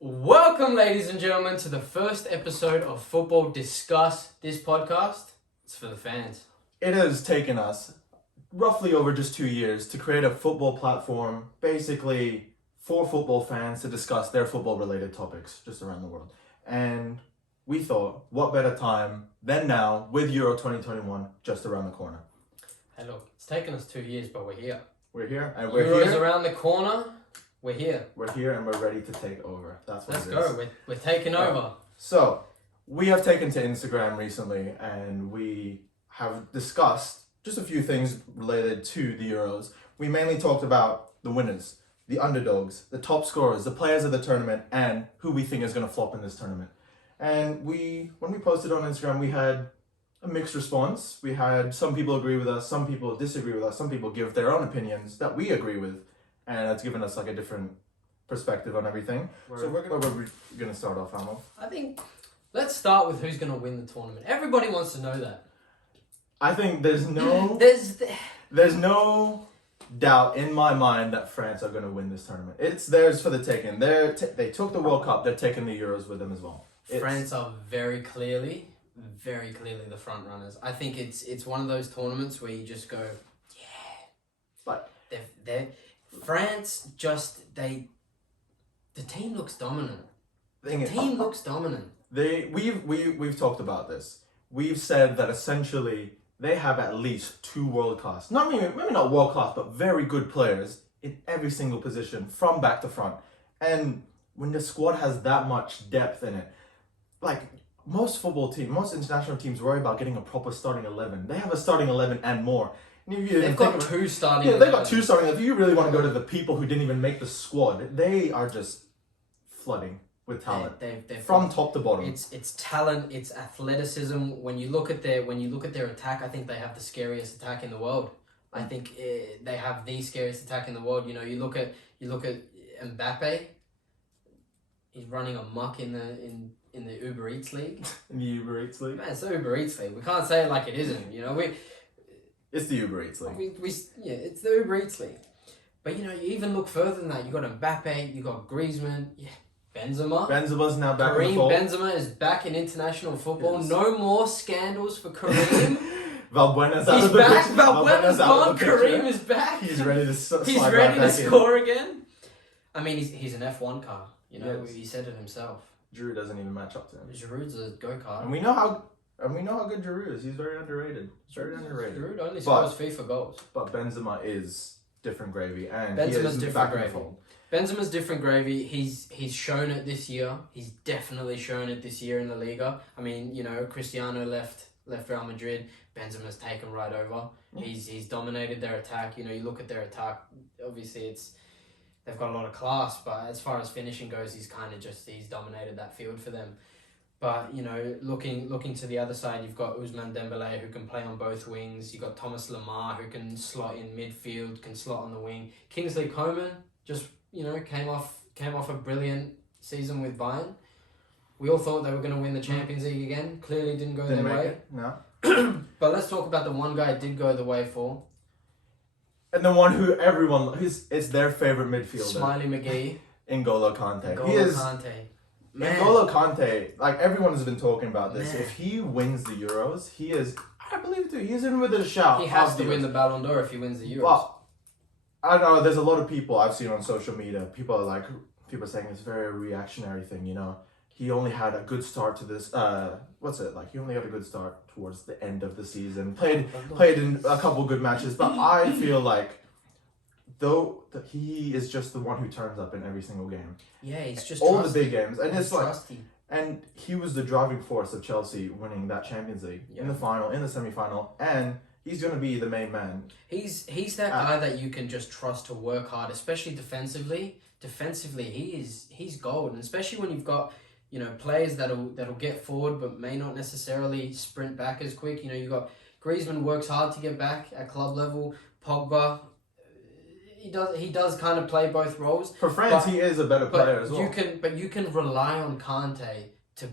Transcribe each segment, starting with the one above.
Welcome, ladies and gentlemen, to the first episode of Football Discuss. This podcast, it's for the fans. It has taken us roughly over just 2 years to create a football platform, basically for football fans to discuss their football-related topics just around the world. And we thought, what better time than now with Euro 2021 just around the corner. Hey, look, it's taken us 2 years, but we're here. We're here, and we're Euro's here. around the corner. We're here. We're here, and we're ready to take over. That's what Let's it is. go. We're taking over. So, we have taken to Instagram recently, and we have discussed just a few things related to the Euros. We mainly talked about the winners, the underdogs, the top scorers, the players of the tournament, and who we think is going to flop in this tournament. And when we posted on Instagram, we had a mixed response. We had some people agree with us, some people disagree with us, some people give their own opinions that we agree with, and that's given us like a different perspective on everything. So we're gonna start off, Amo. I think let's start with who's going to win the tournament. Everybody wants to know that. I think there's no doubt in my mind that France are going to win this tournament. It's theirs for the taking. They took the World Cup. They're taking the Euros with them as well. France are very clearly the front runners. I think it's one of those tournaments where you just go, yeah. But they're France the team looks dominant. Looks dominant. We've talked about this. We've said that essentially they have at least two world class, maybe not world class, but very good players in every single position from back to front. And when the squad has that much depth in it, like most international teams worry about getting a proper starting 11. They have a starting 11 and more. They've got two starting. Yeah, they've got two starting. If you really want to go to the people who didn't even make the squad, they are just flooding with talent from top to bottom. It's talent, it's athleticism. When you look at their attack, I think they have the scariest attack in the world. I think they have the scariest attack in the world. You know, you look at Mbappe. He's running amok in the Uber Eats league. In the Uber Eats league. Man, it's the Uber Eats league. We can't say it like it isn't. You know, It's the Uber Eats league. It's the Uber Eats league. But you know, you even look further than that. You got Mbappe, you got Griezmann, Benzema. Benzema's now back in the Karim fold. Benzema is back in international football. Yes. No more scandals for Karim. Valbuena's out He's of the back. picture. Valbuena's gone. the picture. Karim is back. He's ready to slide He's right ready to back in. score again. I mean, he's an F1 car. You know, Yes. he said it himself. Giroud doesn't even match up to him. Giroud's a go-kart. And we know how good Giroud is. He's very underrated. Giroud only scores FIFA goals. But Benzema is different gravy, and Benzema's he is different back in gravy. the fold. Benzema's different gravy. He's shown it this year. He's definitely shown it this year in the Liga. I mean, you know, Cristiano left Real Madrid. Benzema's taken right over. He's dominated their attack. You know, you look at their attack. Obviously, they've got a lot of class, but as far as finishing goes, he's dominated that field for them. But you know, looking to the other side, you've got Ousmane Dembélé who can play on both wings. You've got Thomas Lemar who can slot in midfield, can slot on the wing. Kingsley Coman just came off a brilliant season with Bayern. We all thought they were going to win the Champions League again. Clearly didn't go their way. No. But let's talk about the one guy it did go the way for. And the one who it's their favorite midfielder. Smiley McGee. N'Golo Kante. Kante. Man. N'Golo Kante, like everyone has been talking about this. Man. If he wins the Euros, I believe it too. He's in with a shout. He has to win the Ballon d'Or if he wins the Euros. But I don't know. There's a lot of people I've seen on social media. People are saying it's a very reactionary thing. You know, he only had a good start to this. He only had a good start towards the end of the season. Played in a couple good matches, but I feel like he is just the one who turns up in every single game. Yeah, he's just all trusty. the big games, and it's like, trusty. and he was the driving force of Chelsea winning that Champions League in the final, in the semi-final, and he's going to be the main man. He's that guy that you can just trust to work hard, especially defensively. Defensively, he's gold, and especially when you've got players that'll get forward but may not necessarily sprint back as quick. You know, you got Griezmann works hard to get back at club level. Pogba, he does kind of play both roles. For France, he is a better player as well. You can rely on Kante to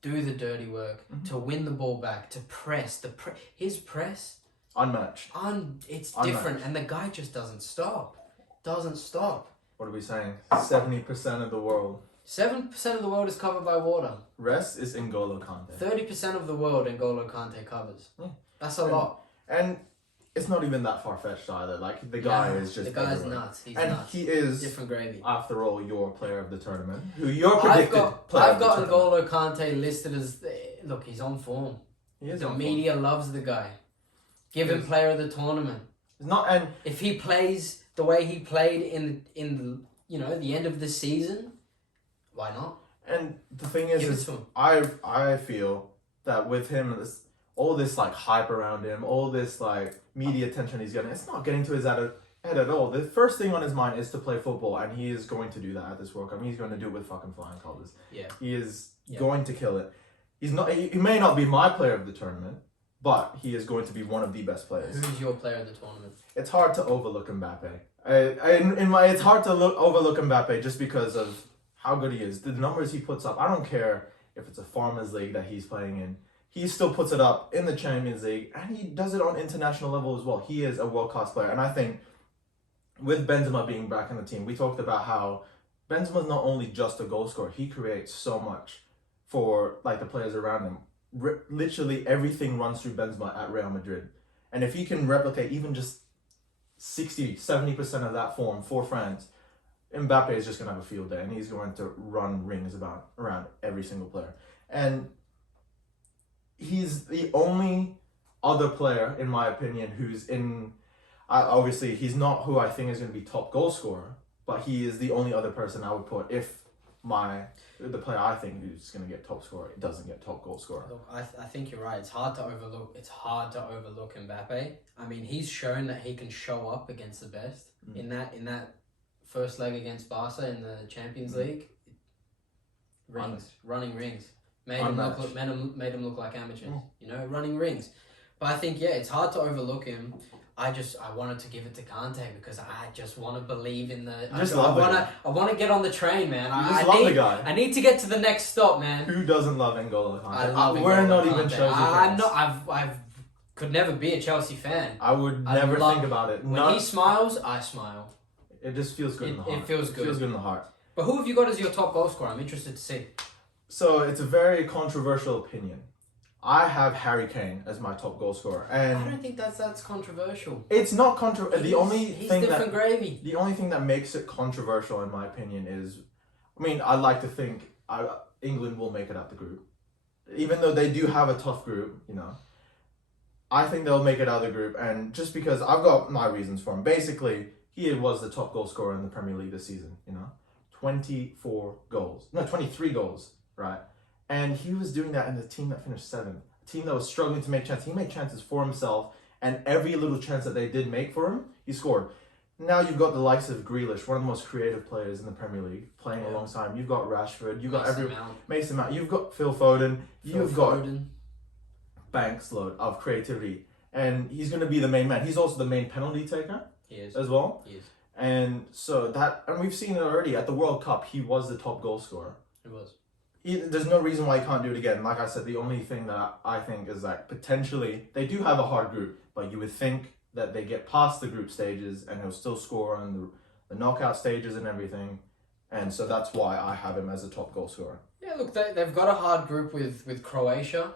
do the dirty work, to win the ball back, to press. His press unmatched. It's different, and the guy just doesn't stop. What are we saying? 70% of the world 7% of the world is covered by water. Rest is N'Golo Kante. 30% of the world N'Golo Kante covers. Yeah. That's a lot. And it's not even that far-fetched either. Like, the guy is just The guy's everywhere. nuts. He's and nuts. he is, different gravy. after all, your player of the tournament. Who you're predicted player I've of the got tournament. N'Golo Kante listed as... Look, he's on form. He is The on media loves the guy. Give him player of the tournament. It's not, and If he plays the way he played in the the end of the season, why not? and the thing Give it is to him. I feel that with him, all this like hype around him, all this like media attention he's getting, it's not getting to his head at all. The first thing on his mind is to play football, and he is going to do that at this World Cup. He's going to do it with fucking flying colours. Yeah. He is going to kill it. He's not. He may not be my player of the tournament, but he is going to be one of the best players. Who's your player of the tournament? It's hard to overlook Mbappe. It's hard to overlook Mbappe just because of how good he is. The numbers he puts up. I don't care if it's a Farmers League that he's playing in. He still puts it up in the Champions League, and he does it on international level as well. He is a world-class player, and I think with Benzema being back in the team, we talked about how Benzema's not only just a goal scorer. He creates so much for like the players around him. Literally everything runs through Benzema at Real Madrid. And if he can replicate even just 60-70% of that form for France, Mbappe is just going to have a field day, and he's going to run rings around every single player. And he's the only other player, in my opinion, who's in... obviously, he's not who I think is going to be top goal scorer, but he is the only other person I would put if the player I think who's going to get top scorer doesn't get top goal scorer. Look, I think you're right. It's hard to overlook. It's hard to overlook Mbappe. I mean, he's shown that he can show up against the best in that first leg against Barca in the Champions League. Running rings, made him look like amateurs. Running rings. But I think it's hard to overlook him. I wanted to give it to Kante because I just want to believe in the. I want to get on the train, man. I love the guy. I need to get to the next stop, man. Who doesn't love N'Golo Kante? I love We're N'Golo not Kante. even Chelsea I'm fans. not. I could never be a Chelsea fan. I would never think about it. When he smiles, I smile. It just feels good in the heart. It feels good. It feels good in the heart. But who have you got as your top goal scorer? I'm interested to see. So it's a very controversial opinion. I have Harry Kane as my top goal scorer, and I don't think that's controversial. It's not controversial. The only thing that makes it controversial, in my opinion, is, I like to think England will make it out the group, even though they do have a tough group. I think they'll make it out of the group, and just because I've got my reasons for him. Basically, he was the top goal scorer in the Premier League this season. 23 goals, right? And he was doing that in a team that finished 7th. A team that was struggling to make chances. He made chances for himself, and every little chance that they did make for him, he scored. Now you've got the likes of Grealish, one of the most creative players in the Premier League, playing alongside him. You've got Rashford. You've got Mason Mount. You've got Phil Foden. You've got Banks load of creativity. And he's going to be the main man. He's also the main penalty taker as well. He is. And so and we've seen it already. At the World Cup, he was the top goal scorer. He was. There's no reason why he can't do it again. Like I said, the only thing that I think is that potentially they do have a hard group, but you would think that they get past the group stages and he'll still score on the knockout stages and everything. And so that's why I have him as a top goal scorer. Yeah, look, they've got a hard group with Croatia.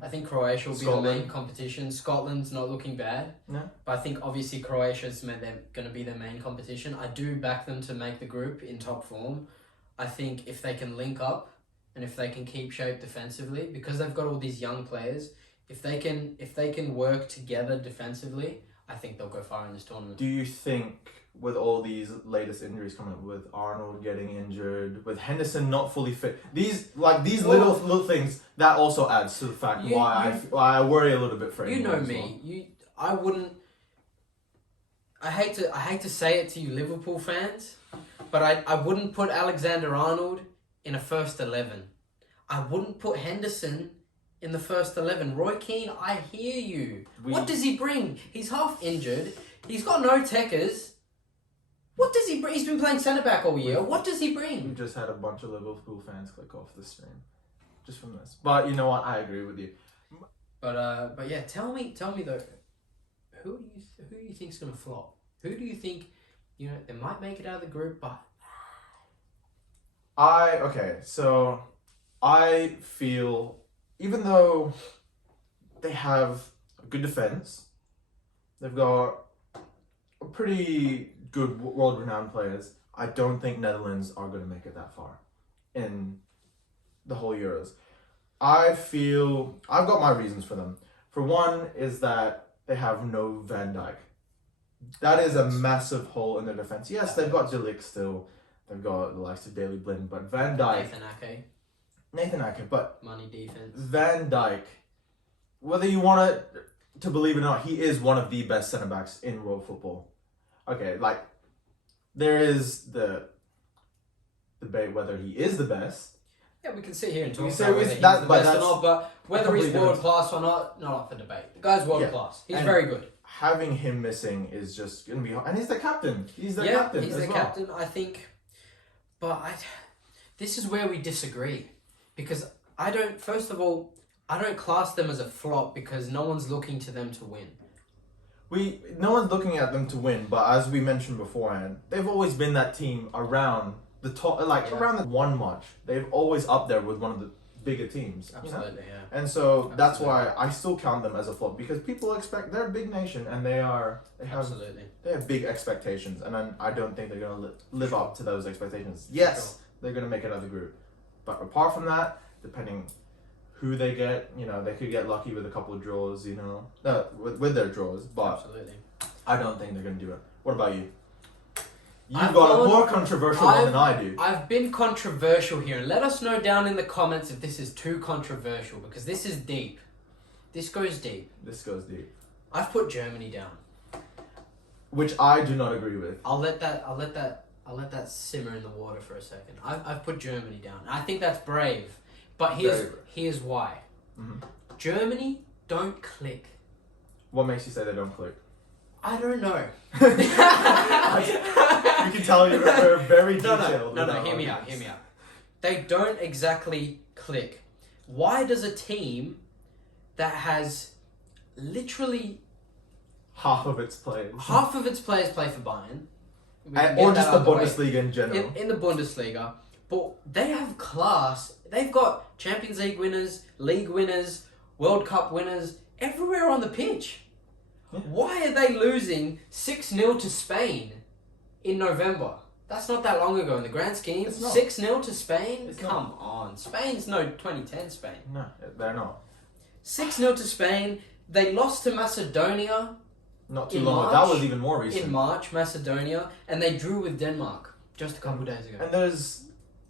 I think Croatia will be the main competition. Scotland's not looking bad. No. But I think obviously Croatia's going to be their main competition. I do back them to make the group in top form. I think if they can link up, and if they can keep shape defensively, because they've got all these young players, if they can work together defensively, I think they'll go far in this tournament. Do you think with all these latest injuries coming up, with Arnold getting injured, with Henderson not fully fit, these little things, that also adds to the fact why I worry a little bit for England. You know me. I wouldn't. I hate to say it to you Liverpool fans, but I wouldn't put Alexander-Arnold in a first 11. I wouldn't put Henderson in the first 11. Roy Keane, I hear you. What does he bring? He's half injured. He's got no techers. What does he bring? He's been playing centre-back all year. What does he bring? We just had a bunch of Liverpool fans click off the stream just from this. But you know what? I agree with you. But yeah, tell me though, who do you think's going to flop? Who do you think, they might make it out of the group, but So I feel even though they have a good defense, they've got a pretty good world-renowned players. I don't think Netherlands are going to make it that far in the whole Euros. I feel I've got my reasons for them. For one is that they have no Van Dijk. That is a massive hole in their defense. Yes, they've got De Ligt still. They've got the likes of Daley Blind, but Van Dijk... Nathan Ake, but... Money defense. Van Dijk, whether you want to believe it or not, he is one of the best centre-backs in world football. Okay, like, there is the debate whether he is the best. Yeah, we can sit here and talk say about whether he's- he's that- the but best or that's not, but whether he's completely world different. class or not up for debate. The guy's world Yeah. class. He's And- very good. Having him missing is just going to be hard. And he's the captain. He's the Yeah, captain he's as the well. captain, I think. But this is where we disagree. Because first of all, I don't class them as a flop because no one's looking to them to win. No one's looking at them to win, but as we mentioned beforehand, they've always been that team around the top, around the one march. They've always up there with one of the bigger teams. Absolutely, You know? And so that's why I still count them as a flop because people expect they're a big nation and they have big expectations, and I don't think they're going to live up to those expectations. Yes, they're going to make it out of the group, but apart from that, depending who they get, they could get lucky with a couple of draws, with their draws, but Absolutely. I don't think they're going to do it. What about you? You've I've got a gone- more controversial one than I do. I've been controversial here, and let us know down in the comments if this is too controversial, because this is deep. This goes deep. This goes deep. I've put Germany down. Which I do not agree with. I'll let that simmer in the water for a second. I've put Germany down. I think that's brave, but here's why. Mm-hmm. Germany don't click. What makes you say they don't click? I don't know. You can tell you're very detailed. No, hear me out. They don't exactly click. Why does a team that has literally half of its players play for Bayern, or just the Bundesliga in general, in the Bundesliga, but they have class. They've got Champions League winners, league winners, World Cup winners everywhere on the pitch. Yeah. Why are they losing 6-0 to Spain in November? That's not that long ago in the grand scheme. 6-0 to Spain? Come on. Spain's no 2010 Spain. No, they're not. 6-0 to Spain. They lost to Macedonia Not too long ago. That was even more recent. in March, Macedonia, and they drew with Denmark just a couple days ago. And there's,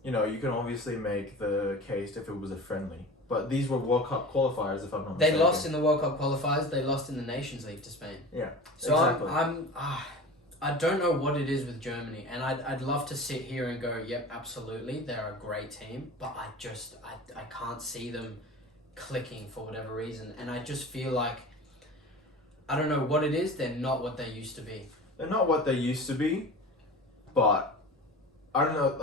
you can obviously make the case if it was a friendly. But these were World Cup qualifiers, if I'm not They mistaken. lost in the World Cup qualifiers. They lost in the Nations League to Spain. Yeah, So exactly. I don't know what it is with Germany, and I'd love to sit here and go, yep, absolutely, they're a great team, but I can't see them clicking for whatever reason, and I just feel like, I don't know what it is, they're not what they used to be. They're not what they used to be, but I don't know,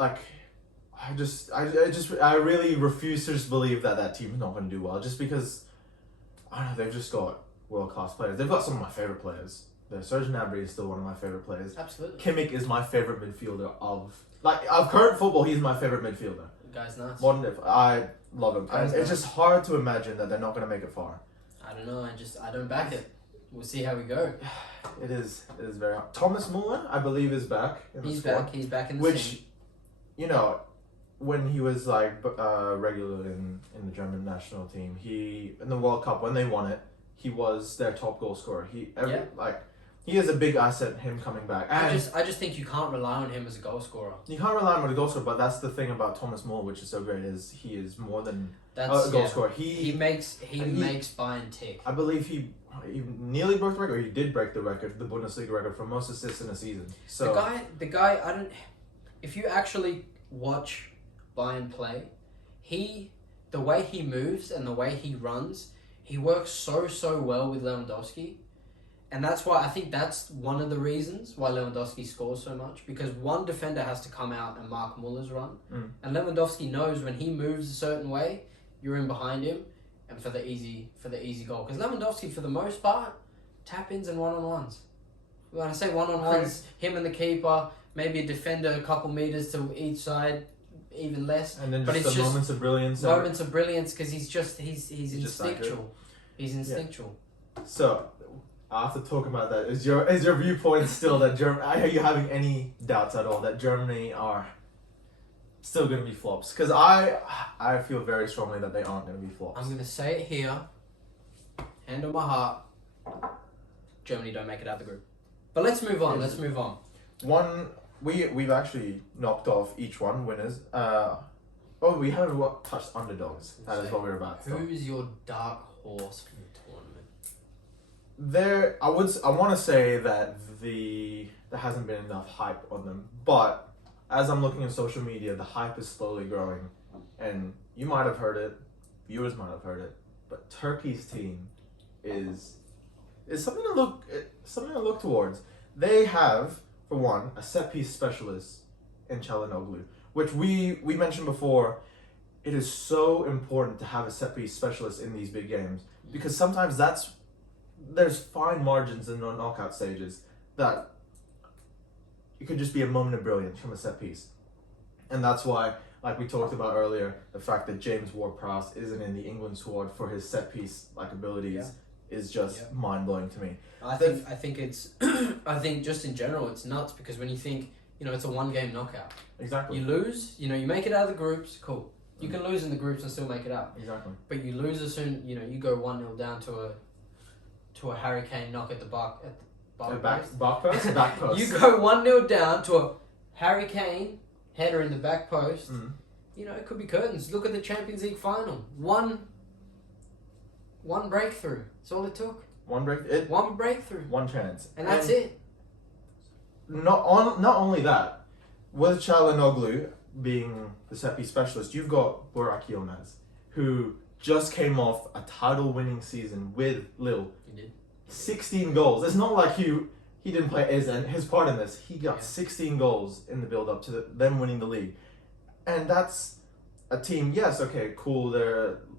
I really refuse to just believe that team is not going to do well, just because, I don't know, they've just got world-class players. They've got some of my favourite players. Serge Gnabry is still one of my favourite players. Absolutely. Kimmich is my favourite midfielder of current football, he's my favourite midfielder. The guy's nuts. I love him. And it's just hard to imagine that they're not going to make it far. I don't know, I don't back it. We'll see how we go. It is very hard. Thomas Muller, I believe, is back in the squad. He's back in the Which, team. when he was regular in the German national team, in the World Cup when they won it, he was their top goal scorer. He is a big asset. Him coming back. And I just think you can't rely on him as a goal scorer. you can't rely on him as a goal scorer, but that's the thing about Thomas Muller, which is so great, is he is more than a goal scorer. He makes Bayern tick. I believe he nearly broke the record. He did break the record, the Bundesliga record for most assists in a season. So the guy. If you actually watch Bayern play, the way he moves and the way he runs, he works so well with Lewandowski. And that's why I think that's one of the reasons why Lewandowski scores so much, because one defender has to come out and mark Muller's run. And Lewandowski knows when he moves a certain way, you're in behind him, and for the easy goal. Because Lewandowski, for the most part, tap-ins and one-on-ones. When I say one-on-ones, him and the keeper, maybe a defender a couple meters to each side, even less. And then But just it's the just moments of brilliance. Moments of brilliance because he's just like instinctual. He's instinctual. So, after talking about that, is your viewpoint still that are you having any doubts at all that Germany are still going to be flops? Because I feel very strongly that they aren't going to be flops. I'm going to say it here, hand on my heart, Germany don't make it out of the group. But let's move on. We've actually knocked off each one winners. We haven't touched underdogs. That is what we're about to talk. Who's your dark horse for the tournament? I want to say that there hasn't been enough hype on them, but as I'm looking at social media, the hype is slowly growing, and you might have heard it, viewers might have heard it, but Turkey's team is something to look towards. They have, for one, a set piece specialist in Çalhanoğlu, which we mentioned before. It is so important to have a set piece specialist in these big games because sometimes there's fine margins in the knockout stages that it could just be a moment of brilliance from a set piece. And that's why, like we talked about earlier, the fact that James Ward-Prowse isn't in the England squad for his set piece abilities is just mind blowing to me. I think it's I think just in general it's nuts because when you think, it's a 1-game knockout. Exactly. You lose, you make it out of the groups, cool. You can lose in the groups and still make it out. Exactly. But you lose as soon, you go 1-0 down to a Harry Kane knock at the back post. Back post. You go 1-0 down to a Harry Kane header in the back post. Mm. It could be curtains. Look at the Champions League final. One breakthrough. That's all it took. One breakthrough. One chance. And that's it. Not only that, with Çalhanoğlu being the set piece specialist, you've got Burak Yilmaz, who just came off a title-winning season with Lille. He did. 16 goals. It's not like he didn't play his part in this. He got 16 goals in the build-up to them winning the league. And that's a team, yes, okay, cool,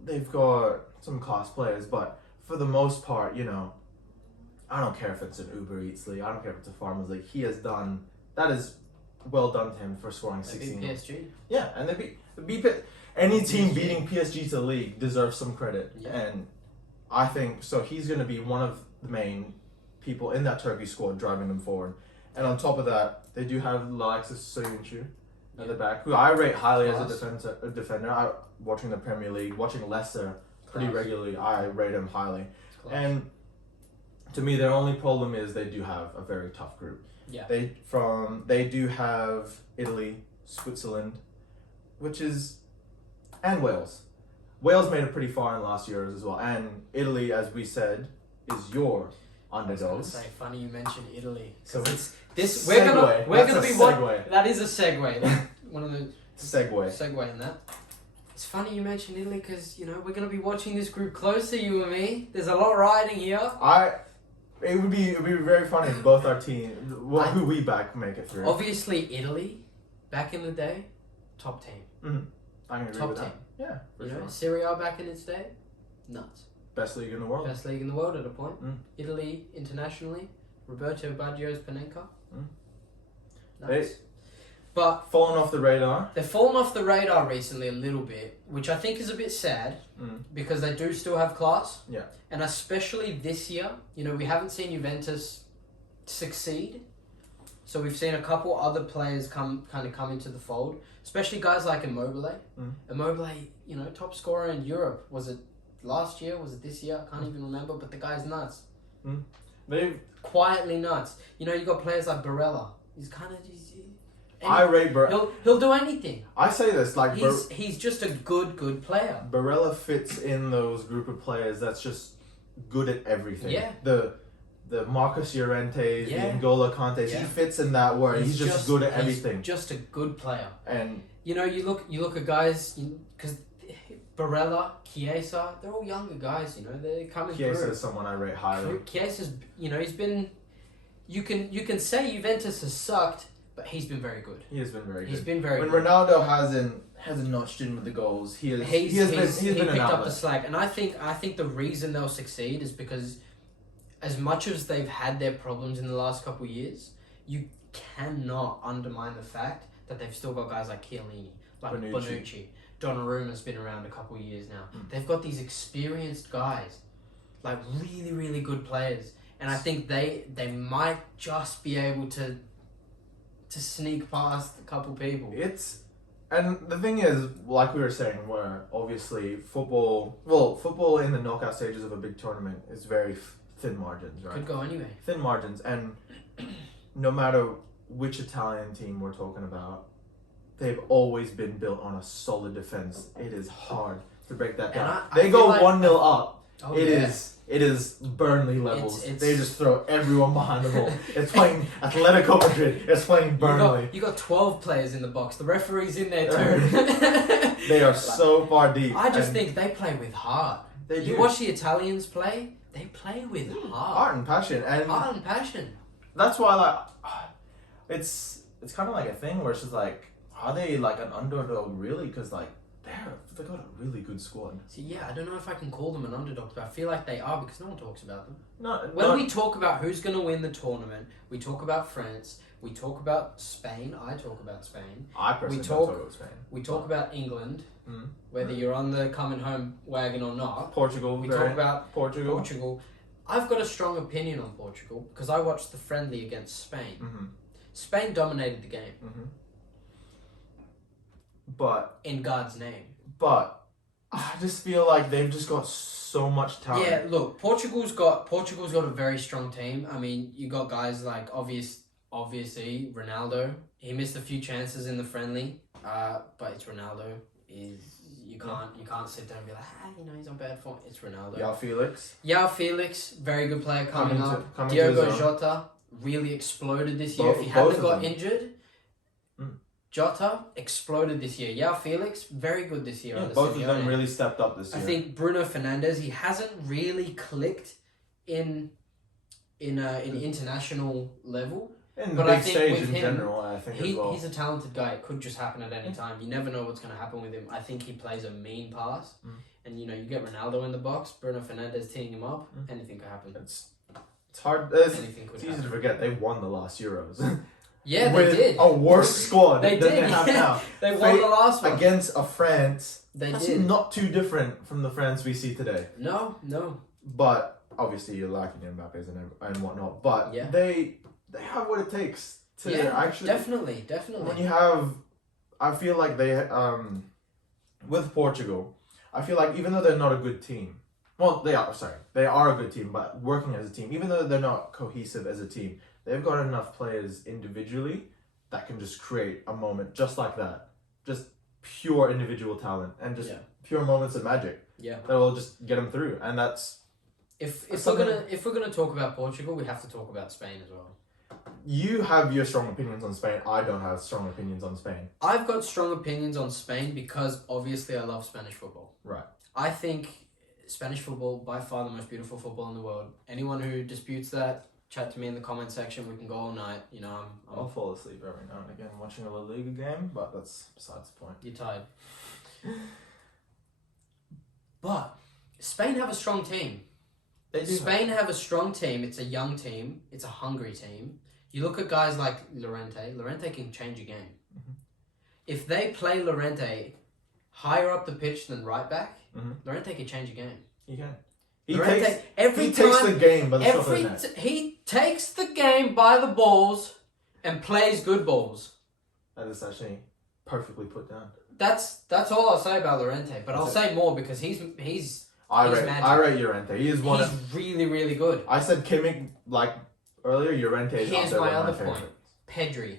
they've got some class players, but for the most part, I don't care if it's an Uber Eats league, I don't care if it's a Farmers League, that is well done to him for scoring 16 goals. PSG. Yeah, and any team beating PSG to the league deserves some credit. Yeah. And I think, so he's going to be one of the main people in that Turkey squad driving them forward. And on top of that, they do have Alexis Soyuncu at the back, who I rate highly as a defender. Watching the Premier League, watching Leicester pretty regularly, I rate him highly. And to me, their only problem is they do have a very tough group. Yeah. They do have Italy, Switzerland, and Wales. Wales made it pretty far in last year as well, and Italy, as we said, is your underdogs. Say, funny you mentioned Italy. So we're gonna be segue. That is a segue. One of the segue in that. It's funny you mentioned Italy because we're gonna be watching this group closer, you and me. There's a lot riding here. It would be very funny if both our team, who we back, make it through. Obviously, Italy, back in the day, top team. Mm-hmm. I can agree top with team. That. Yeah, sure. Serie A back in its day, nuts. Best league in the world. Best league in the world at a point. Mm. Italy internationally, Roberto Baggio's Panenka. Mm. Nuts. But fallen off the radar. They've fallen off the radar recently a little bit, which I think is a bit sad because they do still have class. Yeah. And especially this year, we haven't seen Juventus succeed. So we've seen a couple other players come into the fold, especially guys like Immobile. Immobile, top scorer in Europe. Was it last year? Was it this year? I can't even remember, but the guy's nuts. They've quietly nuts. You got players like Barella. He's kind of I rate Barella. He'll do anything. I say this he's just a good player. Barella fits in those group of players that's just good at everything. Yeah. The Marcus Llorentes, Yeah. the N'Golo Kantes, Yeah. he fits in that where he's just good at everything. Just a good player. And you look at guys because Barella, Chiesa, they're all younger guys. They're coming through. Chiesa is someone I rate highly. Chiesa's, he's been. You can say Juventus has sucked, but he's been very good. He has been very good. He's been very when good. Ronaldo hasn't notched in with the goals, he has been picked up the slack, and I think the reason they'll succeed is because as much as they've had their problems in the last couple of years, you cannot undermine the fact that they've still got guys like Chiellini, like Bonucci. Bonucci. Donnarumma's been around a couple of years now. They've got these experienced guys, like really, really good players. And I think they might just be able to sneak past a couple people. And the thing is, like we were saying, where obviously football in the knockout stages of a big tournament is very thin margins, right? Could go anyway. Thin margins, and no matter which Italian team we're talking about, they've always been built on a solid defense. It is hard to break that down. They go 1-0 up. Oh, It is Burnley levels. It's they just throw everyone behind the ball. It's playing Atletico Madrid. It's playing Burnley. You got 12 players in the box. The referee's in there too. They are so far deep. I just think they play with heart. You watch the Italians play, they play with heart. Heart and passion. Heart and passion. That's why, like, it's kind of like a thing where it's just like, are they like an underdog really? Because like they got a really good squad. So yeah, I don't know if I can call them an underdog, but I feel like they are because no one talks about them. When we talk about who's going to win the tournament, we talk about France, we talk about Spain. I talk about Spain. I personally don't talk about Spain. We talk about England, whether you're on the coming home wagon or not. Portugal. We talk about Portugal. I've got a strong opinion on Portugal because I watched the friendly against Spain. Spain dominated the game. But in God's name. But I just feel like they've just got so much talent. Yeah, look, Portugal's got a very strong team. I mean, you got guys like obviously Ronaldo. He missed a few chances in the friendly, but it's Ronaldo. You can't sit there and be like, he's on bad form. It's Ronaldo. João Felix, very good player coming up. To Diogo Jota really exploded this year. If he hadn't got injured. Jota exploded this year. João Felix, very good this year. Both of them really stepped up this year. I think Bruno Fernandes, he hasn't really clicked in international level. In the big stage in general, I think as well. He's a talented guy. It could just happen at any time. You never know what's going to happen with him. I think he plays a mean pass. And, you get Ronaldo in the box, Bruno Fernandes teeing him up, anything could happen. It's hard. It's easy to forget. They won the last Euros. Yeah, they did. A worse squad than they have now. They won the last one. Against a France that's not too different from the France we see today. No. But obviously you're lacking Mbappe's and whatnot. But they have what it takes to actually... Definitely. When you have... I feel like they... with Portugal, I feel like even though they're not a good team... Well, they are a good team, but working as a team, even though they're not cohesive as a team... They've got enough players individually that can just create a moment just like that. Just pure individual talent and just pure moments of magic. Yeah. That will just get them through. And that's... If we're gonna talk about Portugal, we have to talk about Spain as well. You have your strong opinions on Spain. I don't have strong opinions on Spain. I've got strong opinions on Spain because obviously I love Spanish football. Right. I think Spanish football, by far the most beautiful football in the world. Anyone who disputes that, chat to me in the comment section. We can go all night. I'll fall asleep every now and again watching a La Liga game, but that's besides the point. You're tired. But Spain have a strong team. Spain have a strong team. It's a young team. It's a hungry team. You look at guys like Llorente. Llorente can change a game. If they play Llorente higher up the pitch than right back, Llorente can change a game. He can. He takes the game by the top of the net. He takes the game by the balls and plays good balls. That is actually perfectly put down. That's all I'll say about Llorente, but I'll say more because he's I rate Llorente. He's really, really good. I said Kimmich earlier. Llorente is Here's my other point. Pedri.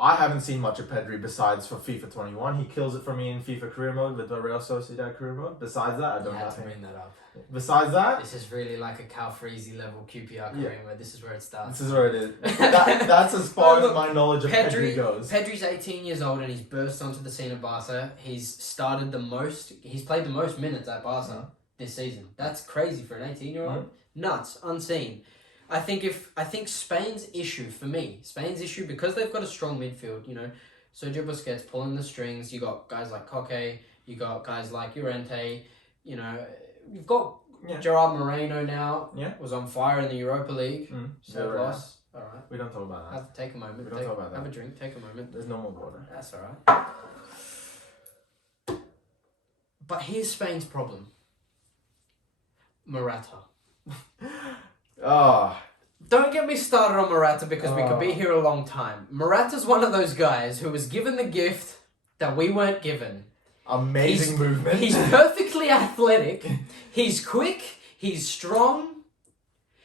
I haven't seen much of Pedri besides for FIFA 21. He kills it for me in FIFA career mode with the Real Sociedad career mode. Besides that, I don't know. You had to bring that up. Besides that... This is really like a Cal Freezy level QPR career mode. This is where it starts. This is where it is. That's as far as my knowledge of Pedri goes. Pedri's 18 years old and he's burst onto the scene of Barca. He's played the most minutes at Barca this season. That's crazy for an 18-year-old. Nuts. Unseen. I think Spain's issue, because they've got a strong midfield, Sergio Busquets pulling the strings, you got guys like Koke, you got guys like Llorente, you've got Gerard Moreno now, was on fire in the Europa League, so loss. Alright. We don't talk about that. Take a moment. We don't talk about that. Have a drink, take a moment. There's no more water. That's alright. But here's Spain's problem. Morata. Don't get me started on Morata because we could be here a long time. Morata's one of those guys who was given the gift that we weren't given. Amazing movement. He's perfectly athletic. He's quick. He's strong.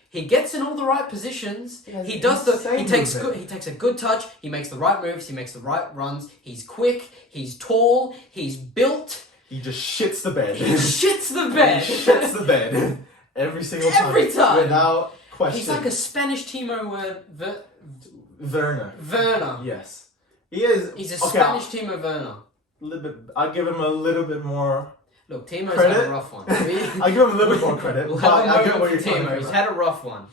He gets in all the right positions. He takes a good touch. He makes the right moves. He makes the right runs. He's quick. He's tall. He's built. He just shits the bed. He shits the bed. He shits the bed. Every single time. Every time. Without question. He's like a Spanish Timo Werner. Werner. Yes. He is. He's a Spanish Timo Werner. I'll give him a little bit more. Look, Timo's credit. had a rough one. I'll give him a little bit more credit. We'll but have I a get moment what for you're Timo. talking He's about. had a rough one.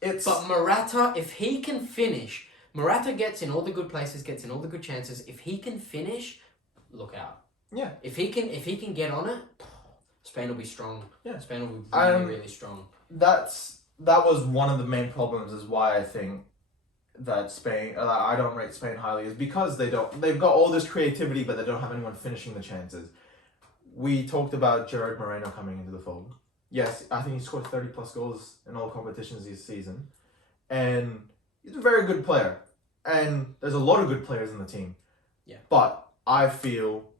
But Morata, if he can finish, Morata gets in all the good places, gets in all the good chances. If he can finish, look out. Yeah. If he can get on it, Spain will be strong. Yeah. Spain will be really, really strong. That was one of the main problems, is why I think that Spain, I don't rate Spain highly, is because they've got all this creativity, but they don't have anyone finishing the chances. We talked about Gerard Moreno coming into the fold. Yes, I think he scored 30 plus goals in all competitions this season. And he's a very good player. And there's a lot of good players in the team. Yeah. But I feel,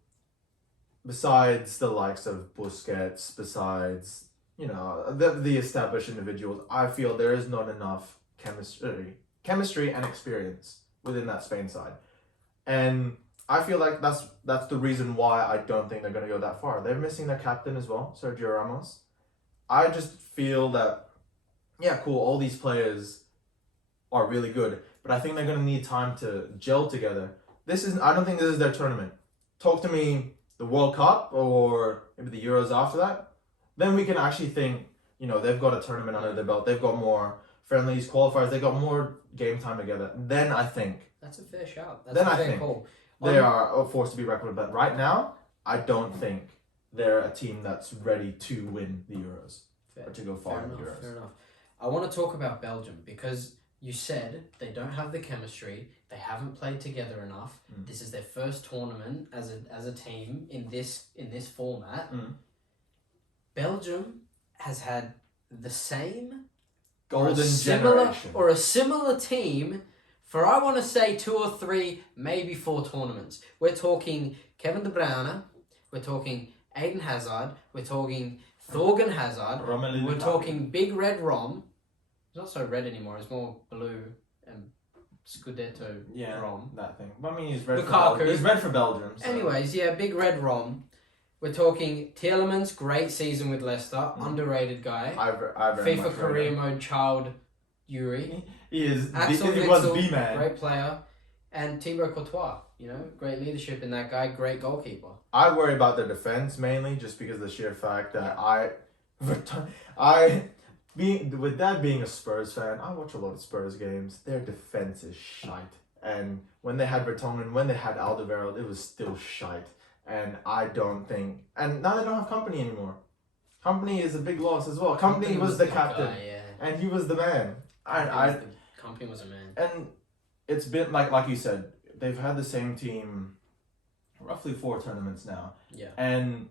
besides the likes of Busquets, besides, the established individuals, I feel there is not enough chemistry and experience within that Spain side. And I feel like that's the reason why I don't think they're going to go that far. They're missing their captain as well, Sergio Ramos. I just feel that, all these players are really good, but I think they're going to need time to gel together. I don't think this is their tournament. Talk to me the World Cup or maybe the Euros after that. Then we can actually think, they've got a tournament under their belt. They've got more friendlies, qualifiers. They've got more game time together. Then I think. That's a fair shout. That's a fair call. They are a force to be reckoned with. But right now, I don't think they're a team that's ready to win the Euros. Or to go far in the Euros. Fair enough. I want to talk about Belgium because you said they don't have the chemistry. They haven't played together enough. This is their first tournament as a team in this format. Belgium has had the same golden generation or a similar team for, I want to say, 2 or 3, maybe 4 tournaments. We're talking Kevin De Bruyne. We're talking Eden Hazard. We're talking Thorgan Hazard. We're talking Big Red Rom. It's not so red anymore. It's more blue and Scudetto Rom. That thing. But I mean, he's red for Belgium. So. Anyways, Big Red Rom. We're talking Tielemans, great season with Leicester, underrated guy. I very FIFA career mode child Yuri. He is. Axel he Witsel, was the man. Great player. And Thibaut Courtois, great leadership in that guy, great goalkeeper. I worry about their defense mainly just because of the sheer fact that with that being a Spurs fan, I watch a lot of Spurs games. Their defense is shite. And when they had Vertonghen, when they had Alderweireld, it was still shite. And I don't think... And now they don't have Company anymore. Company is a big loss as well. Company was the captain. Guy, and he was the man. Company was a man. And it's been, like you said, they've had the same team roughly 4 tournaments now. Yeah. And,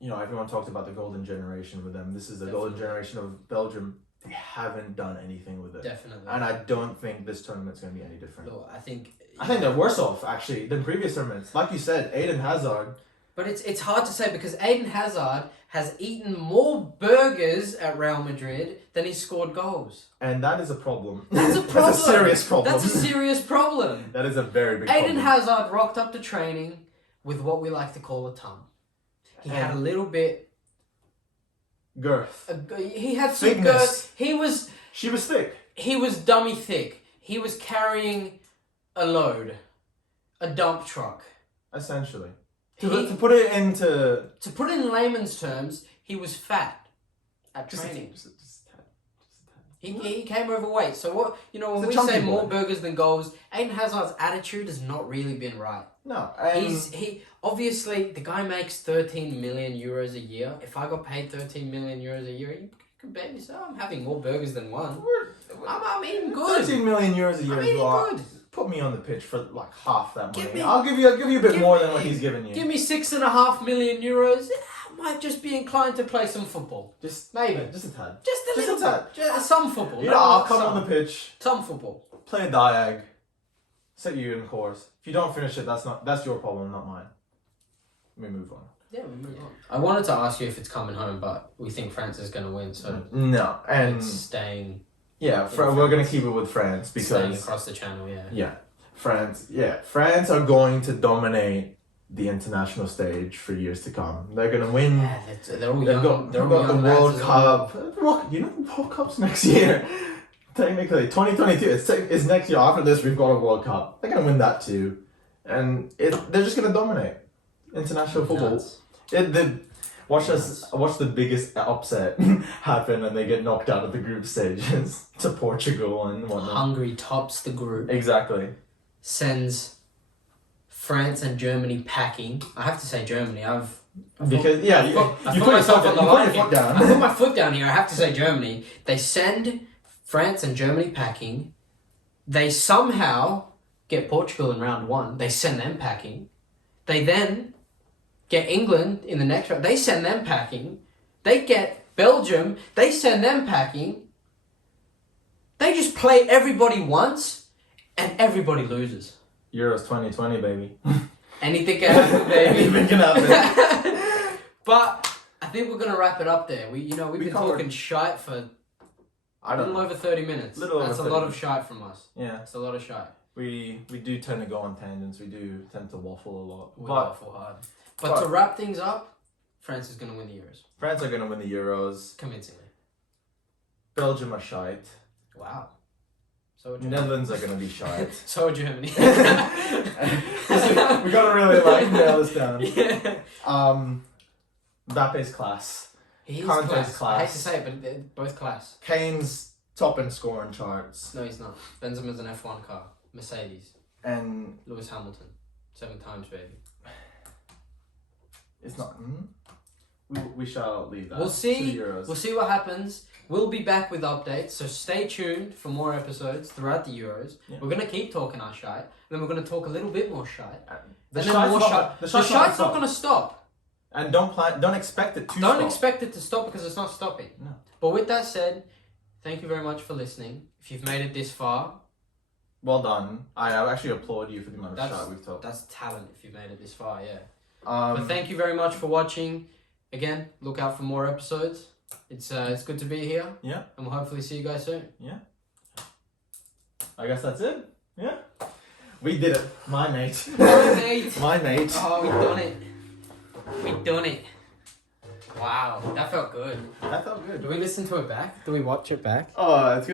everyone talked about the golden generation with them. This is the golden generation of Belgium. They haven't done anything with it. Definitely. And I don't think this tournament's going to be any different. Look, I think they're worse off, actually, than previous tournaments. Like you said, Eden Hazard. But it's hard to say because Eden Hazard has eaten more burgers at Real Madrid than he scored goals. And that is a problem. That's a problem. That's a serious problem. That's a serious problem. That is a very big problem. Eden Hazard rocked up to training with what we like to call a tongue. He had a little bit... girth. He had some thickness. Girth. She was thick. He was dummy thick. He was carrying a load. A dump truck. Essentially. To put it in layman's terms, he was fat at training. He came overweight. So what when we say more burgers than goals, Eden Hazard's attitude has not really been right. No, he obviously the guy makes 13 million euros a year. If I got paid 13 million euros a year, you can bet yourself I'm having more burgers than one. I'm eating good. 13 million euros a year I'm is eating a lot. good. put me on the pitch for like half that money. Give me- I'll give you a bit give more than what me- he's giving you. Give me €6.5 million. I might just be inclined to play some football. Just Maybe. just a tad. Just a little tad. bit. Just some football. You No, know, I'll not come some. on the pitch, Some football. play a diag, set you in course. If you don't finish it, that's your problem, not mine. Let me move on. Yeah, we move on. I wanted to ask you if it's coming home, but we think France is going to win, so No, and it's staying we're gonna keep it with France staying because across the channel. Yeah. France are going to dominate the international stage for years to come. They're gonna win. Yeah, they're all They've young. got, They're they've all got the young World lads as well. Cup. You know, the World Cup's next year. Technically, 2022. It's next year. After this, we've got a World Cup. They're gonna win that too, and they're just gonna dominate international football. Nuts. Watch the biggest upset happen, and they get knocked out of the group stages to Portugal and whatnot. Hungary tops the group. Exactly. Sends France and Germany packing. I have to say Germany. You put your foot down. I put my foot down here. I have to say Germany. They send France and Germany packing. They somehow get Portugal in round 1. They send them packing. They then get England in the next round. They send them packing. They get Belgium. They send them packing. They just play everybody once, and everybody loses. Euros 2020, baby. Anything can happen, baby. Anything can happen. But I think we're gonna wrap it up there. We've been covered- talking shite for I a don't little know. over 30 minutes. Little over That's a 30 lot of shite from us. Yeah. That's a lot of shite. We do tend to go on tangents. We do tend to waffle a lot. We But waffle hard. But to wrap things up, France is gonna win the Euros France are going to win the Euros. convincingly. Belgium are shite. Wow. So are Germany. Netherlands are going to be shite. So are Germany. We got to really nail this down. Yeah. Mbappe's class. He is Kante's class. I hate class. to say it, but they're both class. Kane's top in scoring charts. No, he's not. Benzema's an F1 car. Mercedes. And Lewis Hamilton. 7 times, baby. it's not... We shall leave that. We'll to see. the Euros. We'll see what happens. We'll be back with updates, so stay tuned for more episodes throughout the Euros. Yeah. We're gonna keep talking our shite, then we're gonna talk a little bit more shite, The and then shite's more not- shite. the The shite's shite's not not gonna stop. And don't expect it to Don't stop. expect it to stop because it's not stopping. No. But with that said, thank you very much for listening. If you've made it this far, Well done. I actually applaud you for the amount of That's- shot we've talked. that's talent. If you've made it this far, yeah. But thank you very much for watching. Again, look out for more episodes. It's good to be here. Yeah. And we'll hopefully see you guys soon. I guess that's it. Yeah. We did it. My mate. Bye, mate. My mate. Oh, we done it. We done it. Wow, that felt good. That felt good. Do we listen to it back? Do we watch it back? Oh, it's good.